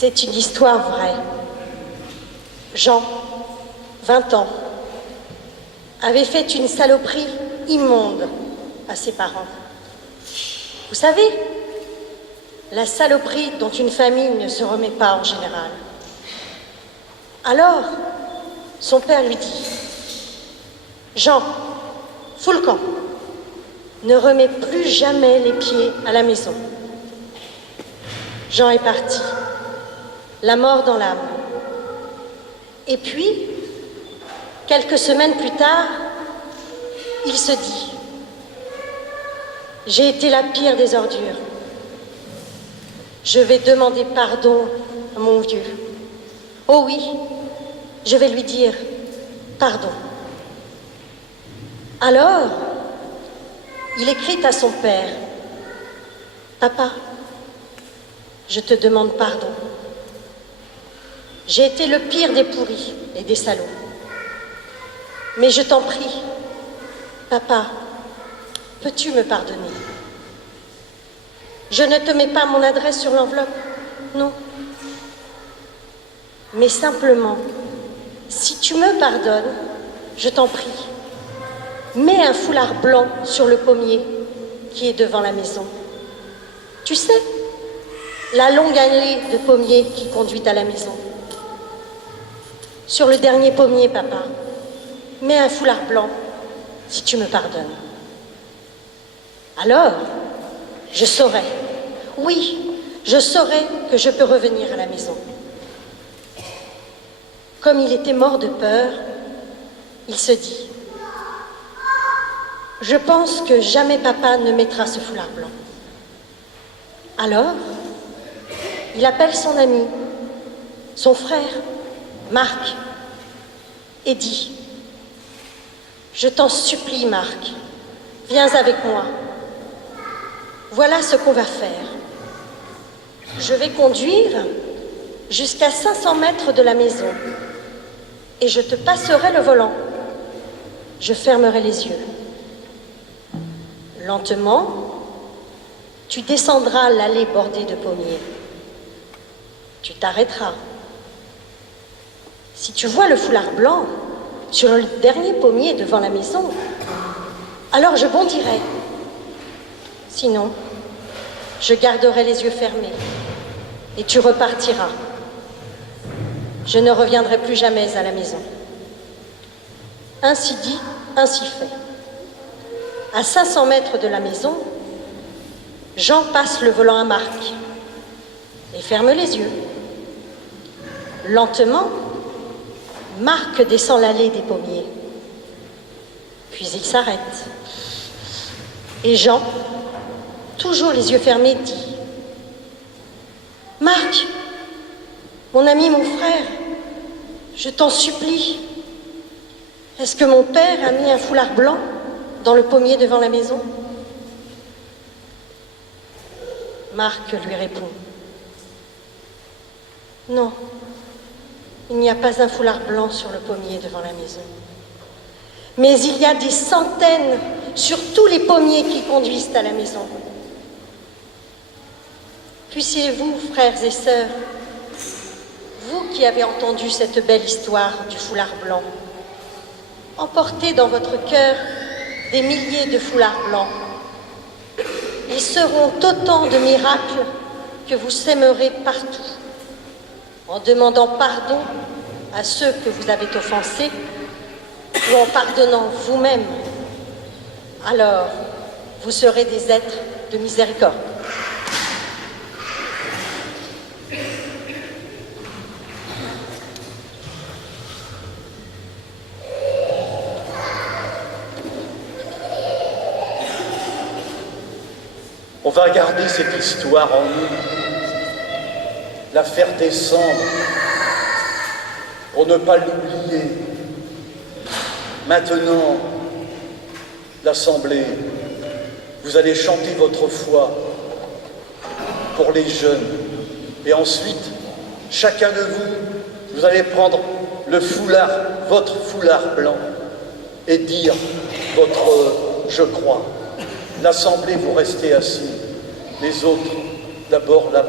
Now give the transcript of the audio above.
C'est une histoire vraie. Jean, 20 ans, avait fait une saloperie immonde à ses parents. Vous savez, la saloperie dont une famille ne se remet pas en général. Alors, son père lui dit, « Jean, fous le camp, ne remets plus jamais les pieds à la maison. » Jean est parti, la mort dans l'âme. Et puis, quelques semaines plus tard, il se dit, « J'ai été la pire des ordures. Je vais demander pardon à mon vieux. Oh oui, je vais lui dire pardon. » Alors, il écrit à son père, « Papa, je te demande pardon. J'ai été le pire des pourris et des salauds. Mais je t'en prie, papa, peux-tu me pardonner? Je ne te mets pas mon adresse sur l'enveloppe, non. Mais simplement, si tu me pardonnes, je t'en prie, mets un foulard blanc sur le pommier qui est devant la maison. Tu sais, la longue allée de pommiers qui conduit à la maison. Sur le dernier pommier, papa, mets un foulard blanc, si tu me pardonnes. Alors, je saurai, oui, je saurai que je peux revenir à la maison. » Comme il était mort de peur, il se dit, « Je pense que jamais papa ne mettra ce foulard blanc. » Alors, il appelle son ami, son frère, Marc, et dit, « Je t'en supplie, Marc, viens avec moi. Voilà ce qu'on va faire. Je vais conduire jusqu'à 500 mètres de la maison et je te passerai le volant. Je fermerai les yeux. Lentement, tu descendras l'allée bordée de pommiers. Tu t'arrêteras. Si tu vois le foulard blanc sur le dernier pommier devant la maison, alors je bondirai. Sinon, je garderai les yeux fermés et tu repartiras. Je ne reviendrai plus jamais à la maison. » Ainsi dit, ainsi fait. À 500 mètres de la maison, Jean passe le volant à Marc et ferme les yeux. Lentement, Marc descend l'allée des pommiers. Puis il s'arrête. Et Jean, toujours les yeux fermés, dit, « Marc, mon ami, mon frère, je t'en supplie, est-ce que mon père a mis un foulard blanc dans le pommier devant la maison ?» Marc lui répond, « Non, il n'y a pas un foulard blanc sur le pommier devant la maison. Mais il y a des centaines sur tous les pommiers qui conduisent à la maison. Puissiez-vous, frères et sœurs, vous qui avez entendu cette belle histoire du foulard blanc, emporter dans votre cœur des milliers de foulards blancs. Ils seront autant de miracles que vous sèmerez partout, en demandant pardon à ceux que vous avez offensés ou en pardonnant vous-même. Alors, vous serez des êtres de miséricorde. On va garder cette histoire en nous, la faire descendre pour ne pas l'oublier. Maintenant, l'Assemblée, vous allez chanter votre foi pour les jeunes. Et ensuite, chacun de vous, vous allez prendre le foulard, votre foulard blanc, et dire votre « je crois ». L'Assemblée, vous restez assis. Les autres, d'abord là.